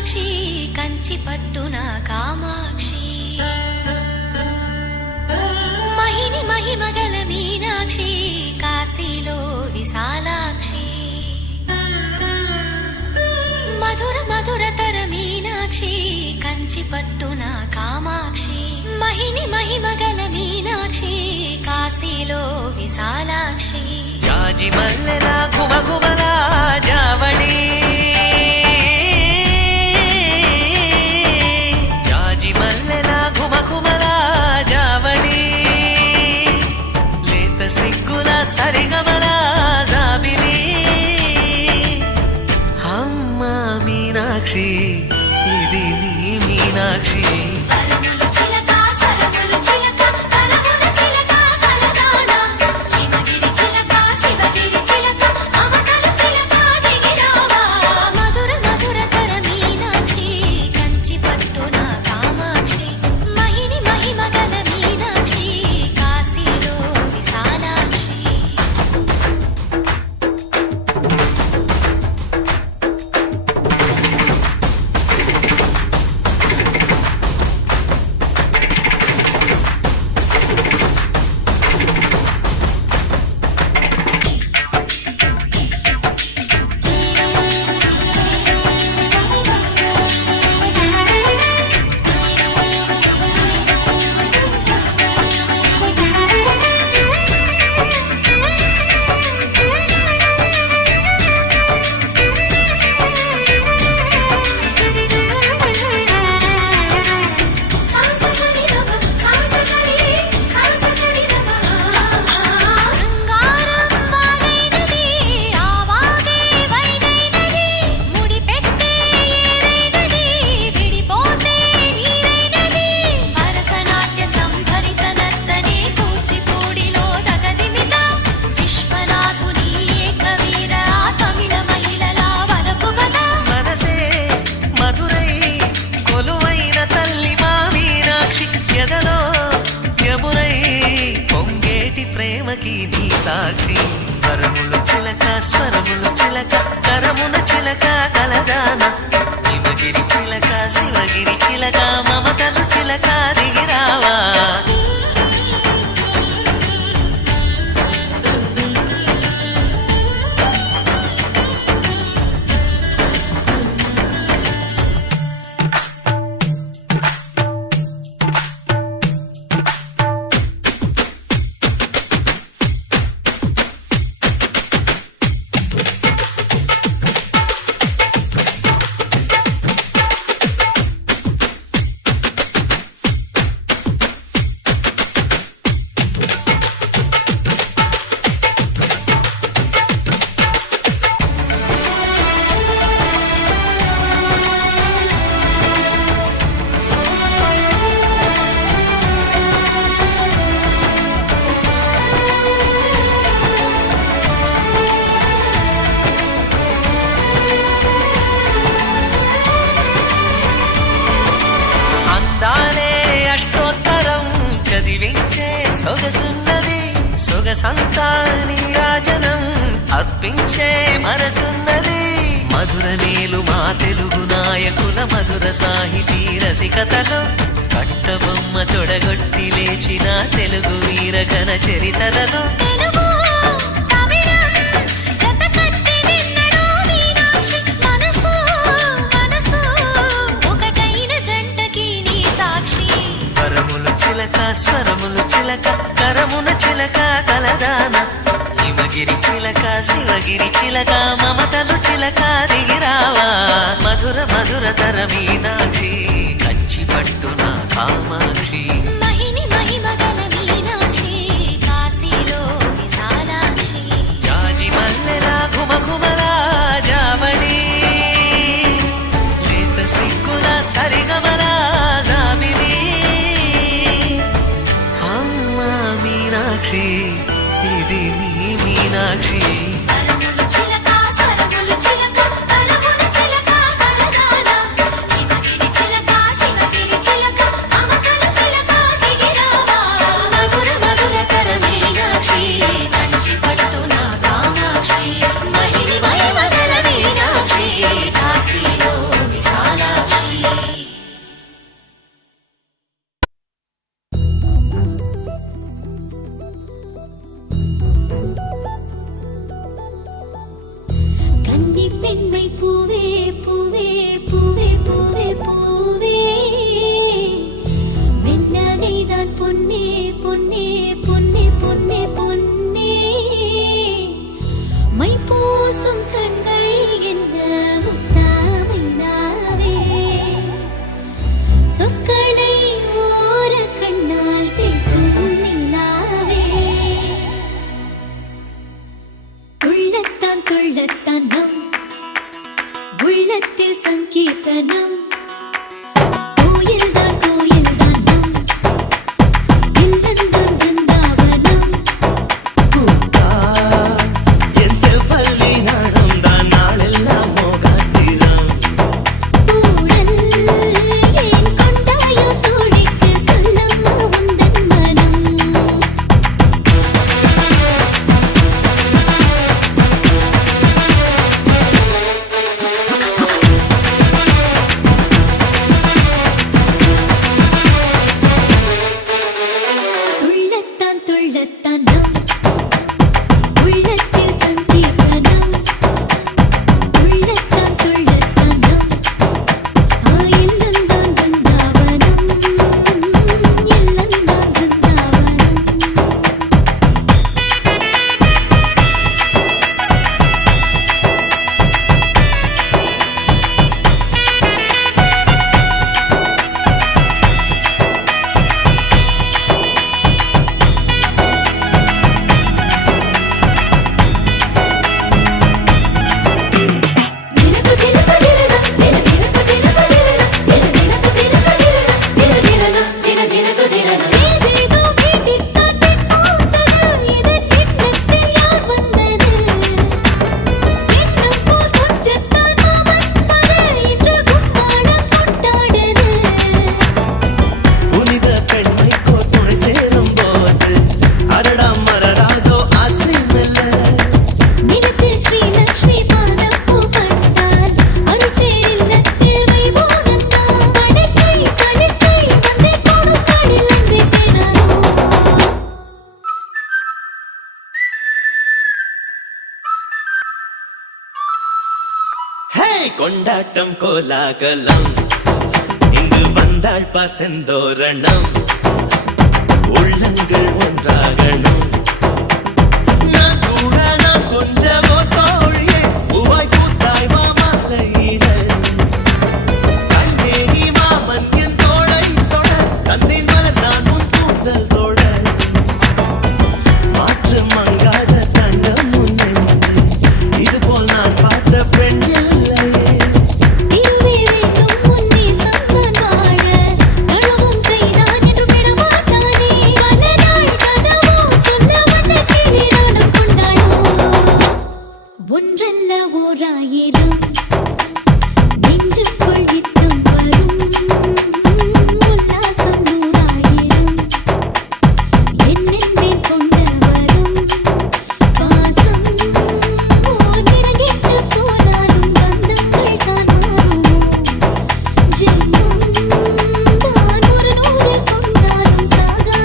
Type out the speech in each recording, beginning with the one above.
మీనాక్షి కంచి పట్టున కామాక్షి మహిని మహిమగల మీనాక్షి కాశీలో విశాలాక్షి మధుర మధురతర మీనాక్షి కంచి పట్టున కామాక్షి మహిని మహిమగల మీనాక్షి కాశీలో విశాలాక్షి జాజి మల్లెల ఘుమఘుమల జావళి జాజి మల్లెల ఘుమఘుమల జావళి లేత సిగ్గుల సరిగమల జాబిలి అమ్మ మీనాక్షి ఇది నీ మీనాక్షి సాక్షి వరములు చిలక స్వరములు చిలక కరమున చిలక కలదాన హిమగిరి చిలక శివగిరి చిలక మమతలు చిలక దిగిరావా సొగసున్నది సొగసంతా నీరాజనం అర్పించే మనసున్నది మధుర నీలు మా తెలుగు నాయకుల మధుర సాహితీ రసికతలో కట్టబొమ్మ తొడగొట్టి లేచిన తెలుగు వీరగణ చరితలలో చిలక స్వరములు చిలక కరమున చిలక కలదాన హిమగిరి చిలక శివగిరి చిలక మమతలు చిలక దిగిరావా మధుర మధురతర మీనాక్షి కంచి పట్టున కామాక్షి మహిని మహిమగల మీనాక్షి కాశీలో విశాలాక్షి జాజి మల్లెల ఘుమఘుమల జావళి లేత సిగ్గుల సరిగమల జాబిలి మీనాక్షి ఇది నీ మీనాక్షి మహిని మహిమగల మీనాక్షి కాశీలో విశాల பெண்மை பூவே பூவே பூவே பூவே பூவே வெண்ணகைதான் பொன்னே பொன்னே பொன்னே பொன்னே பொன்னே மை பூசும் கண்கள் என்ன முத்தாமைனாவே சொற்களை ஓர கண்ணால் பேசும் நிலாவே துள்ளத்தான் துள்ளத்தான் நம் உள்ளத்தில் சங்கீர்த்தனம் கோயில்தான் கோயில்தான் நம் இல்லந்தான் பிருந்தாவனம் என் செவ்வல்லி நடந்தான் நாளெல்லாம் மோகாஸ்திரம் ஊடல் ஏன் கொண்டாயோ தோழிக்கு சொல்லம்மா உந்தன் மனம் துள்ளத்தான் துள்ளத்தான் நம் உள்ளத்தில் சங்கீர்த்தனம் துள்ளத்தான் துள்ளத்தான் நம் இல்லந்தான் பிருந்தாவனம் இல்லந்தான் பிருந்தாவனம் தினக்கு தினக்கு தினக்கு தினக்கு ஏதேதோ கேட்டித்தான் பூத்தது இதன் எண்ணத்தில் யார் வந்தது எண்ணம் போல் கொஞ்சத்தான் மாமன் வர இன்று கும்மாளம் கொண்டாடுது புனித பெண்மைக்கோ துணை சேரும் போது அரடா மரராதோ ஆசை மெல்ல நிலத்தில் ஸ்ரீலக்ஷ்மி பாதம் பூப்பட்டால் அருள் சேரில்லத்தில் வைபோகந்தான் படைக்கை படைக்கை வந்தே கொடுக்காடில் அன்பே சேராரோ ஹே கொண்டாட்டம் கோலாகலம் இங்கு வந்தாள் பார் செந்தோரணம் உள்ளங்கள் ஒன்றாகணும் நான் கூட நான் கொஞ்சமோ தோழியே பூவாய் பூத்தாய் மாமலையிட கண்டே நீ மாமன் என் தோளை தொட தந்தேன் மலர் நான் உன் கூந்தல் தொட மாற்று மங்காத தங்கம் உன் நெஞ்சு இதுபோல் நான் பார்த்த பெண் இல்லையே இருவே வேண்டும் முன்னே சந்தான் வாழ நழுவும் கைதான் என்றும் விடமாட்டானே பல நாள் கனவோ சொல்ல வந்த கிளி நானும் கொண்டாடும் ஒன்றல்ல ஓராயிரம் நெஞ்சுக்குள் நித்தம் வரும் உல்லாசம் நூறாயிரம் என்னின் மேல் கொண்டு வரும் பாசம் ஓர் நிறங்கெட்டு போனாலும் பந்தங்கள் தான் மாறுமோ ஜென்மம் தான் ஒரு நூறு கொண்டாலும் சாகாத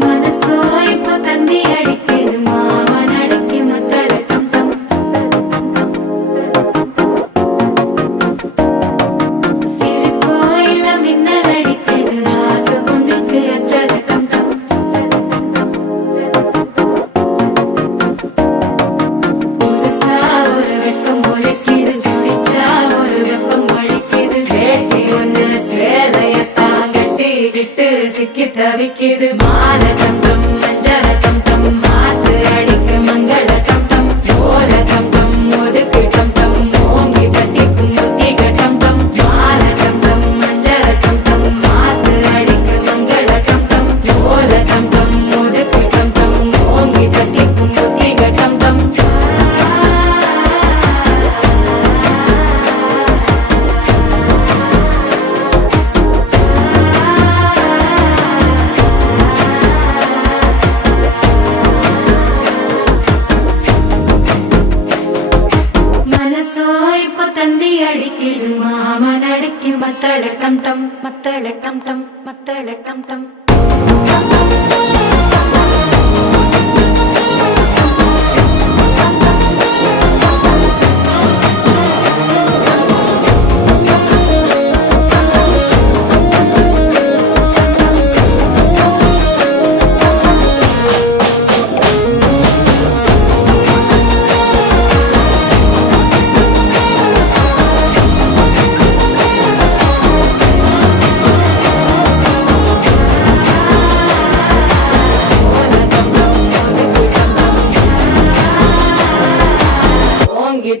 மனசோ இப்போ தந்தி அடிக்குது மாமன் அடிக்கு முத்தலட்டம் டம் சிரிப்போ இல்ல மின்னல் அடிக்குது ஆசை பொண்ணுக்கு அச்சதட்டம் டம் புதுசா ஒரு வெக்கம் ஒலிக்குது குடிச்சா ஒரு வெப்பம் ஒழிக்குது வேட்டி ஒண்ணு சேலையத்தான் கட்டிக்கிட்டு சிக்கி தவிக்குது அடிக்குது மாமன் அடிக்கு மத்தள டம் டம் மத்தள டம் டம் மத்தள டம் டம்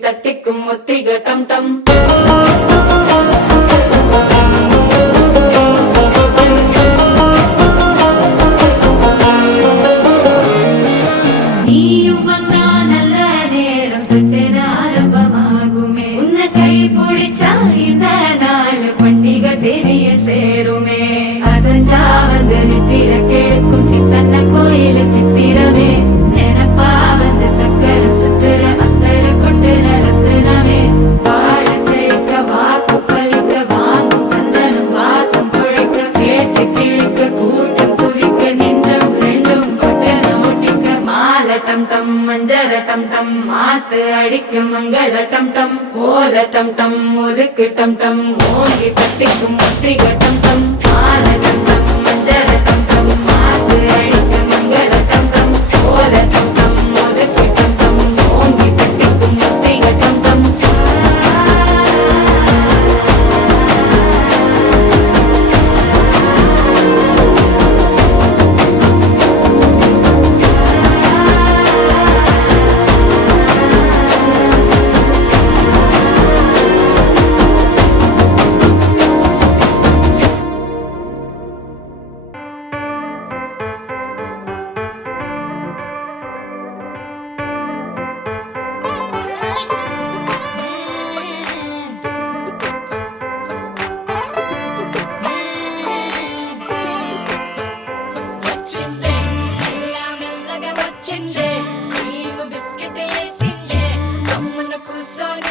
தட்டிக்கும் ஒத்திக டம் டம் நீயும் வந்தா நல்ல நேரம் சட்டென ஆரம்பமாகுமே உன்னை கை பிடிச்சா இந்த நாள் பண்டிகை தெரிய சேருமே அசஞ்சா வந்து நித்திர கெடுக்கும் சித்தன்ன கோயில சித்திரமே நினப்பா வந்து சக்கர சுத்துற அத்தர கொண்டு நடத்துனமே வாழ செழிக்க வாக்கு பலிக்க வாங்கும் சந்தனம் வாசம் குழைக்க கேட்டு கிழிக்க கூட்டம் குதிக்க நெஞ்சம் ரெண்டும் பட்டன ஒட்டிக்க மால டம் டம் மஞ்சர டம் டம் மாத்து அடிக்க மங்கள டம் டம் கோல டம் டம் ஒதுக்கு டம் டம் ஓங்கி தட்டிக்கும் ஒத்திக டம் டம் மால டம் டம் மஞ்சர டம் டம் மாத்து அடிக்க மங்கள டம் டம் கோல டம் டம் ஒதுக்கு டம் டம் ஓங்கி தட்டிக்கும் ஒத்திக டம் டம் వచ్చిందే మెల్ల మెల్లగా వచ్చిందే క్రీమ్ బిస్కెట్ వేసిందే కమ్మున కూసోని